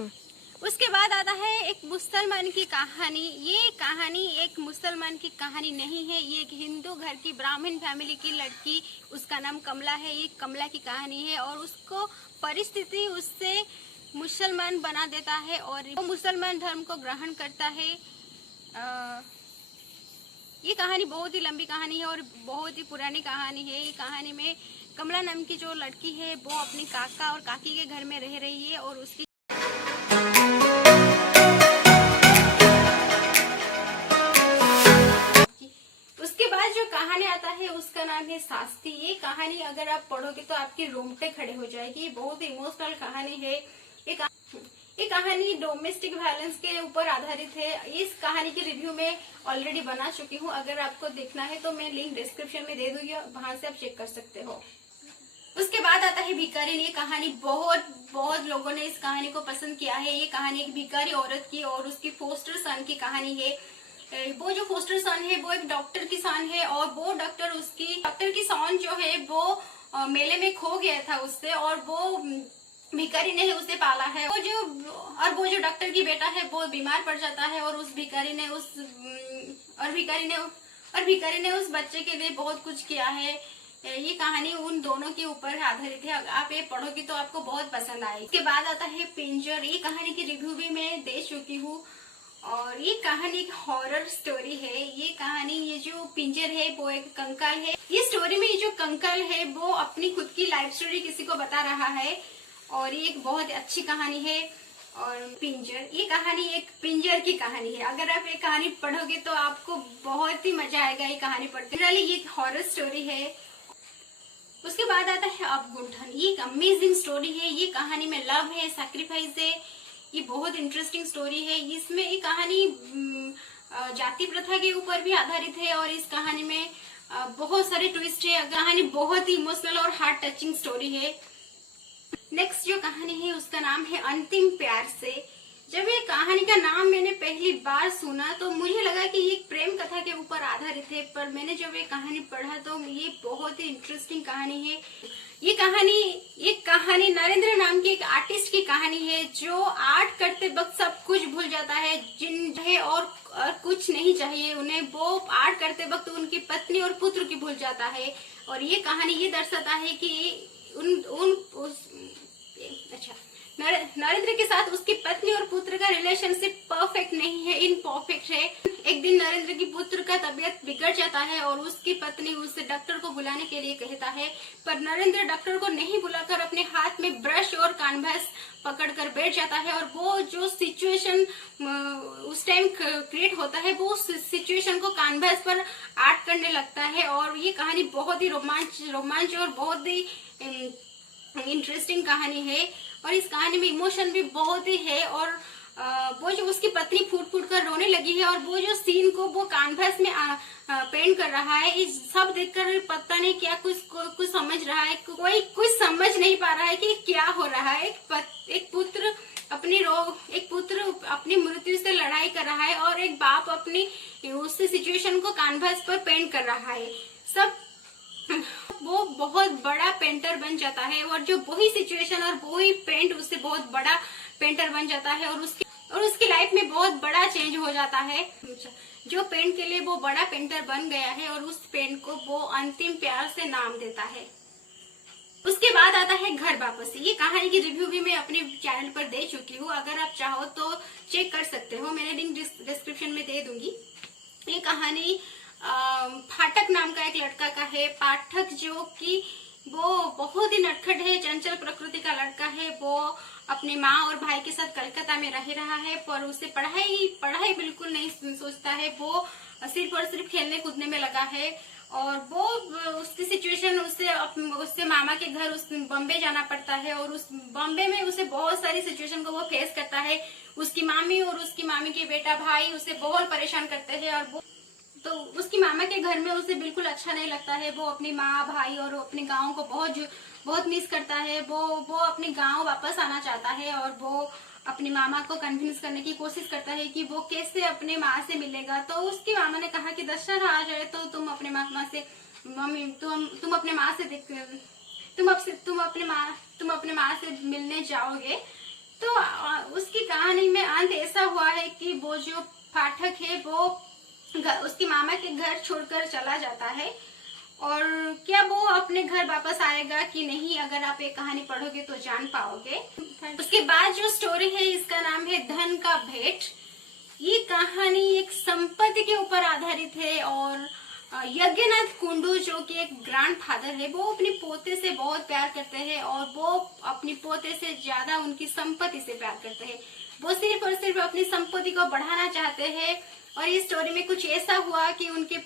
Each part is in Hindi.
उसके बाद आता है एक मुसलमान की कहानी। ये कहानी एक मुसलमान की कहानी नहीं है, ये एक हिंदू घर की ब्राह्मण फैमिली की लड़की, उसका नाम कमला है। ये कमला की कहानी है और उसको परिस्थिति उससे मुसलमान बना देता है और वो मुसलमान धर्म को ग्रहण करता है। ये कहानी बहुत ही लंबी कहानी है और बहुत ही पुरानी कहानी है। ये कहानी में कमला नाम की जो लड़की है वो अपनी काका और काकी के घर में रह रही है और उसकी उसके बाद जो कहानी आता है उसका नाम है शास्ती। ये कहानी अगर आप पढ़ोगे तो आपके रोंगटे खड़े हो जाएगी। ये बहुत ही इमोशनल कहानी है। ये कहानी डोमेस्टिक वायलेंस के ऊपर आधारित है। इस कहानी की रिव्यू में ऑलरेडी बना चुकी हूँ। अगर आपको देखना है तो मैं लिंक डिस्क्रिप्शन में दे दूंगी, वहां से आप चेक कर सकते हो। उसके बाद आता है भिखारिन। ये कहानी बहुत लोगों ने इस कहानी को पसंद किया है। ये कहानी एक भिखारी औरत की और उसकी फोस्टर सन की कहानी है। वो जो फोस्टर सन है वो एक डॉक्टर की सन है और वो डॉक्टर की सन जो है वो मेले में खो गया था उससे और वो भिखारी ने उसे पाला है। वो जो डॉक्टर की बेटा है वो बीमार पड़ जाता है और भिखारी ने उस बच्चे के लिए बहुत कुछ किया है। ये कहानी उन दोनों के ऊपर आधारित है। आप ये पढ़ोगे तो आपको बहुत पसंद आएगी। इसके बाद आता है पिंजर। ये कहानी की रिव्यू भी मैं दे चुकी हूँ और ये कहानी एक हॉरर स्टोरी है। ये जो पिंजर है वो एक कंकाल है। ये स्टोरी में ये जो कंकाल है वो अपनी खुद की लाइफ स्टोरी किसी को बता रहा है और ये एक बहुत अच्छी कहानी है। और पिंजर, ये कहानी एक पिंजर की कहानी है। अगर आप ये कहानी पढ़ोगे तो आपको बहुत ही मजा आएगा ये कहानी पढ़ते। ये एक हॉरर स्टोरी है। उसके बाद आता है अपगुंठन। ये एक अमेजिंग स्टोरी है। ये कहानी में लव है, सैक्रिफाइस है। ये बहुत इंटरेस्टिंग स्टोरी है। इसमें ये कहानी जाति प्रथा के ऊपर भी आधारित है और इस कहानी में बहुत सारे ट्विस्ट है। कहानी बहुत ही इमोशनल और हार्ट टचिंग स्टोरी है। नेक्स्ट जो कहानी है उसका नाम है अंतिम प्यार से। जब ये कहानी का नाम मैंने पहली बार सुना तो मुझे लगा कि ये एक प्रेम कथा के ऊपर आधारित है, पर मैंने जब ये कहानी पढ़ा तो ये बहुत ही इंटरेस्टिंग कहानी है। ये कहानी नरेंद्र नाम के एक आर्टिस्ट की कहानी है जो आर्ट करते वक्त सब कुछ भूल जाता है, और कुछ नहीं चाहिए उन्हें। वो आर्ट करते वक्त उनकी पत्नी और पुत्र की भूल जाता है और ये कहानी ये दर्शाता है कि नरेंद्र के साथ उसकी पत्नी और पुत्र का रिलेशनशिप परफेक्ट नहीं है, इनपरफेक्ट है। एक दिन नरेंद्र की पुत्र का तबीयत बिगड़ जाता है और उसकी पत्नी उसे डॉक्टर को बुलाने के लिए कहता है, पर नरेंद्र डॉक्टर को नहीं बुलाकर अपने हाथ में ब्रश और कैनवास पकड़कर बैठ जाता है और वो जो सिचुएशन उस टाइम क्रिएट होता है वो सिचुएशन को कैनवास पर आर्ट करने लगता है। और ये कहानी बहुत ही रोमांच और बहुत ही इंटरेस्टिंग कहानी है और इस कहानी में इमोशन भी बहुत ही है। और वो जो उसकी पत्नी फूट कर रोने लगी है और वो जो सीन को वो कैनवास में पेंट कर रहा है, इस सब देखकर पता नहीं क्या कुछ समझ रहा है, कोई कुछ समझ नहीं पा रहा है कि क्या हो रहा है। एक पुत्र अपनी मृत्यु से लड़ाई कर रहा है और एक बाप अपनी उस सिचुएशन को कैनवास पर पेंट कर रहा है। वो बहुत बड़ा पेंटर बन जाता है और जो वही सिचुएशन और वही पेंट उससे बहुत बड़ा पेंटर बन जाता है और उसकी लाइफ में बहुत बड़ा चेंज हो जाता है। जो पेंट के लिए वो बड़ा पेंटर बन गया है और उस पेंट को वो अंतिम प्यार से नाम देता है। उसके बाद आता है घर वापसी। ये कहानी की रिव्यू भी मैं अपने चैनल पर दे चुकी हूँ, अगर आप चाहो तो चेक कर सकते हो, मैंने लिंक डिस्क्रिप्शन में दे दूंगी। ये कहानी पाठक नाम का एक लड़का का है। पाठक जो कि वो बहुत ही नटखट है, चंचल प्रकृति का लड़का है। वो अपने माँ और भाई के साथ कलकत्ता में रह रहा है, पर उसे पढ़ाई बिल्कुल नहीं सोचता है। वो सिर्फ और सिर्फ खेलने कूदने में लगा है और वो उसकी सिचुएशन उससे मामा के घर बॉम्बे जाना पड़ता है और उस बॉम्बे में उसे बहुत सारी सिचुएशन को वो फेस करता है। उसकी मामी और उसकी मामी के बेटा भाई उसे बहुत परेशान करते हैं और तो उसकी मामा के घर में उसे बिल्कुल अच्छा नहीं लगता है। वो अपनी माँ भाई और अपने गांव को बहुत मिस करता है। वो अपने गांव वापस आना चाहता है और वो अपनी मामा को कन्विंस करने की कोशिश करता है कि वो कैसे अपने माँ से मिलेगा। तो उसकी मामा ने कहा कि दशहरा आ जाए तो तुम अपने मामा से तुम अपने माँ से तुम अपने माँ से मिलने जाओगे। तो उस उसकी कहानी में अंत ऐसा हुआ है कि वो जो पाठक है वो उसके मामा के घर छोड़कर चला जाता है, और क्या वो अपने घर वापस आएगा कि नहीं, अगर आप एक कहानी पढ़ोगे तो जान पाओगे। उसके बाद जो स्टोरी है इसका नाम है धन का भेंट। ये कहानी एक संपत्ति के ऊपर आधारित है, और यज्ञनाथ कुंडू जो कि एक ग्रैंड फादर है, वो अपनी पोते से बहुत प्यार करते हैं, और वो अपनी पोते से ज्यादा उनकी संपत्ति से प्यार करते हैं। वो सिर्फ और सिर्फ अपनी संपत्ति को बढ़ाना चाहते हैं। और इस स्टोरी में कुछ ऐसा हुआ कि उनके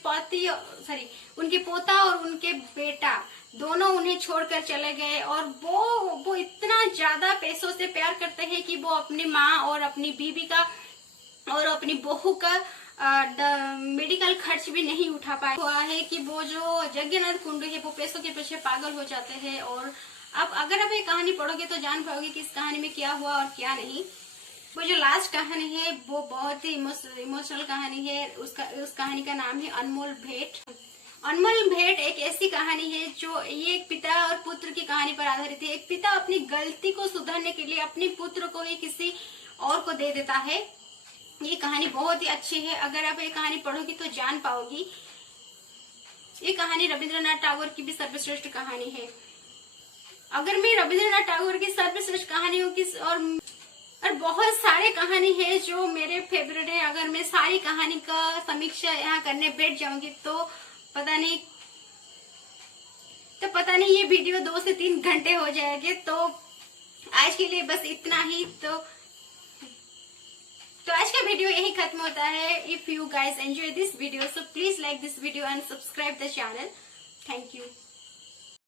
पोता और उनके बेटा दोनों उन्हें छोड़कर चले गए, और वो इतना ज्यादा पैसों से प्यार करते हैं कि वो अपनी माँ और अपनी बीवी का और अपनी बहू का मेडिकल खर्च भी नहीं उठा पाए। हुआ है कि वो जो यज्ञनाथ कुंडू है वो पैसों के पीछे पागल हो जाते हैं। और अब अगर आप ये कहानी पढ़ोगे तो जान पाओगे कि इस कहानी में क्या हुआ और क्या नहीं। वो जो लास्ट कहानी है वो बहुत ही इमोशनल कहानी है। उस कहानी का नाम है अनमोल भेंट। अनमोल भेंट एक ऐसी कहानी है जो ये एक पिता और पुत्र की कहानी पर आधारित है। एक पिता अपनी गलती को सुधारने के लिए अपने पुत्र को ही किसी और को दे देता है। ये कहानी बहुत ही अच्छी है, अगर आप ये कहानी पढ़ोगी तो जान पाओगी। ये कहानी रविंद्रनाथ टैगोर की भी सर्वश्रेष्ठ कहानी है। अगर मैं रविंद्रनाथ टैगोर की सर्वश्रेष्ठ कहानियों की और बहुत सारे कहानी है जो मेरे फेवरेट है, अगर मैं सारी कहानी का समीक्षा यहाँ करने बैठ जाऊंगी तो पता नहीं ये वीडियो 2 से 3 घंटे हो जाएंगे। तो आज के लिए बस इतना ही। तो आज का वीडियो यही खत्म होता है। If you guys enjoy this video so please like this video and subscribe the channel. Thank you.